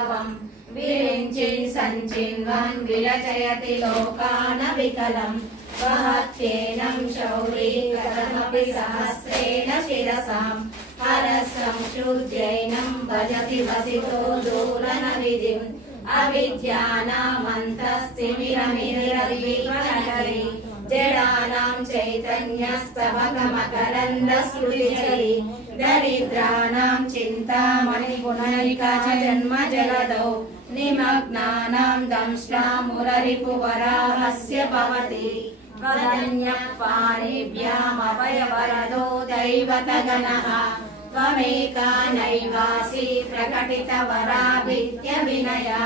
विरिञ्चि सञ्चिन्वन् विरचयति लोकान विकलम् वहत्येनं शौरी कथमपि सहस्रेण शिरसाम् हरसंशुद्ध्यैनं भजति वसितो दूरनविधिम् अविद्यानामन्तस्तिमिरमिरद्वीपनगरी जडानां चैतन्यस्तबकमकरन्दस्फुटिजरी दरिद्राणां चिन्तामणिगुणनिका जन्म जलदौ निमग्नानां दंष्ट्रामुररिपुवराहस्य भवति वदन्यः पाणिभ्यामभयवरदो दैवतगणः त्वमेका नैवासि प्रकटितवराभित्यभिनया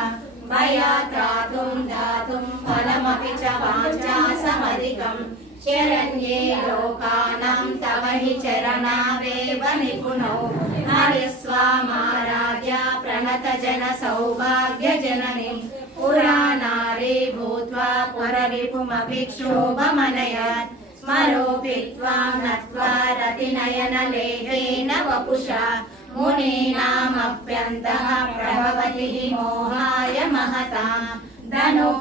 मया त्रातुं दातुं फलमपि च वाञ्छासमधिकम् शरण्ये लोकानां तव हि चरणावेव निपुणौ हरिस्वामाराध्य प्रणतजन सौभाग्यजननीं पुराणारे भूत्वा पुररिपुमभिक्षोभमनयत् स्मरोऽपि त्वां नत्वा रतिनयनलेहेन वपुषा मुनीनामप्यन्तः प्रभवति हि मोहाय महताम् धनुः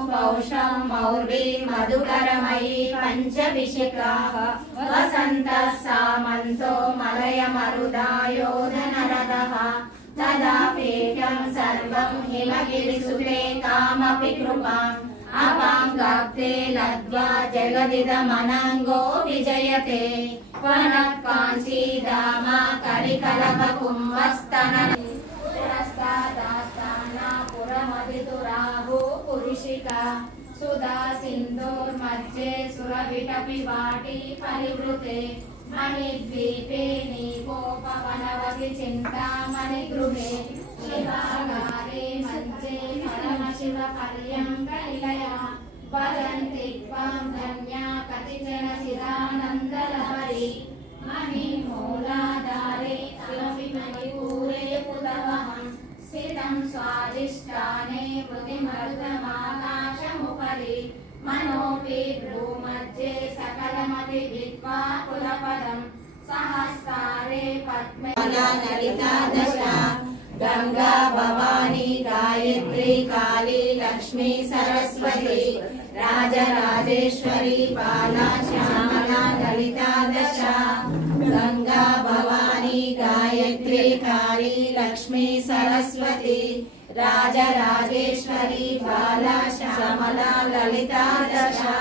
मौर्वी मधुकरमयी पञ्चविशिखाः वसन्तः सामन्तो मलयमरुदायोधनरथः तदापेयं सर्वं हिमगिरिसुते तामपि कृपाम् अपाङ्गाब्धे लब्ध्वा जगदिदमनङ्गो विजयते वनः काञ्चीधामा कलिकलभकुम्भस्तन पुरमधितुराहु पुरुषिका सुधा सिन्धोर्मध्ये सुरविटपि वाटी परिवृते मणिद्वीपे नीपोपवनवति चिन्तामणिगृहे शिवागारे मध्ये परमशिवपर्यङ्कनिलया वदन्ति त्वां धन्या कतिचन चिदानन्दलहरी मणिमूलाधारे किमपि मणिपूरे पुतवहम् स्थितं स्वादिष्ठाने हृदिमरुतमाकाशमुपरि मनोऽपि भ्रूमध्ये सकलमपि विद्वा कुलपदम् सहस्रारे पद्मे ललिता दशा गंगा भवानी गायत्री काली लक्ष्मी सरस्वती राजराजेश्वरी बाला श्यामला ललिता दशा गंगा भवानी गायत्री काली लक्ष्मी सरस्वती राजराजेश्वरी बाला श्यामला ललिता दशा।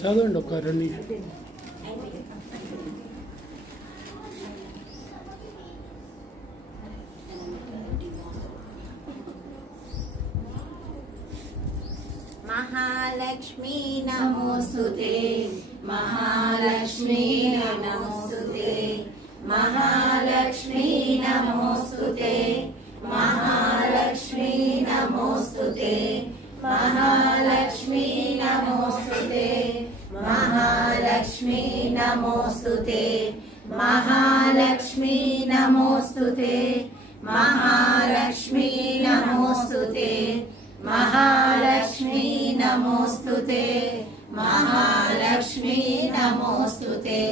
చదవండి ఒక 2 నిమిషాలు. महालक्ष्मी नमोस्तुते महालक्ष्मी नमोस्तुते महालक्ष्मी नमोस्तुते महालक्ष्मी नमोस्तुते महालक्ष्मी नमोस्तुते महालक्ष्मी नमोस्तुते महालक्ष्मी नमोस्तुते महालक्ष्मी नमोस्तुते महालक्ष्मी नमोस्तुते महालक्ष्मी नमोस्तुते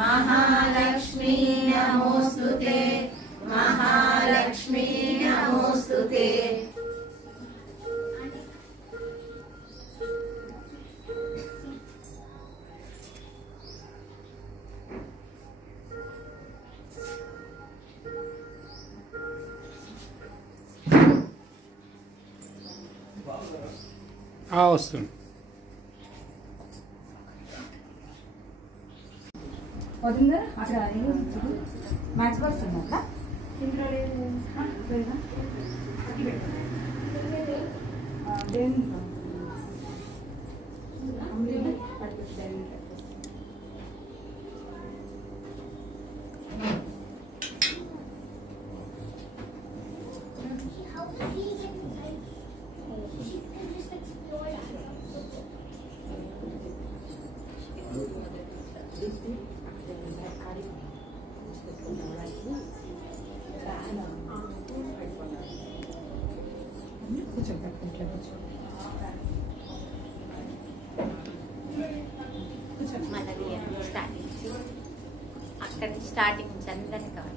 महालक्ष्मी नमोस्तुते महालक्ष्मी नमोस्तुते। వస్తుంది వదిందా అక్కడ మ్యాచ్ బాక్స్ ఉందా ఇంట్లో అక్కడి స్టార్టింగ్ నుంచి అందరినీ కావాలి.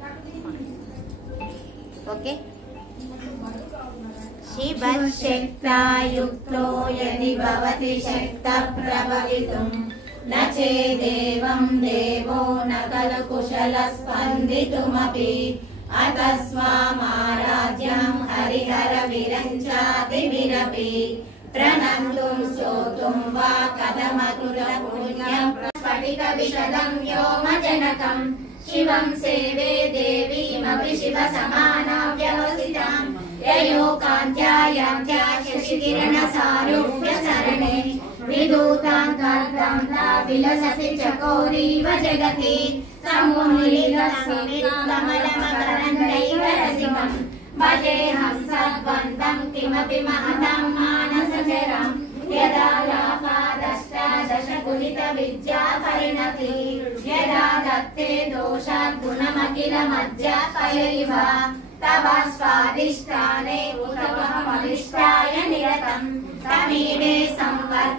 ఓకే. శివశక్తాయుక్తో యది భవతి శక్త ప్రభవితుం న చేదేవం దేవో న ఖలు కుశల స్పందితుమపి అతస్వామారాధ్యం హరిహర విరంచాదిభిరపి ప్రణంతుం స్తోతుం వా కథమతుల పుణ్యం స్ఫటిక విశదం వ్యోమజనకం శివం సేవే దేవీమపి శివ సమానాం వ్యవసితాం యయో కాంత్యాయాంత్యా శశికిరణ సారూప్య శరణే విదూతాం కాంతం తా విలసతి చకోరీవ జగతి సమునిలితమలమకరందైవ రసికం భజేహం సద్వంతం కిమపి మహతం మానసచరం యదా లాపాదష్టాదశగుణిత విద్యా పరిణతి యదా దత్తే దోషాద్ గుణమఖిల మధ్యాపయైవ తవ స్వాదిష్టానే ఉతమహమలిష్టాయ నిరతం తమీడే సంవర్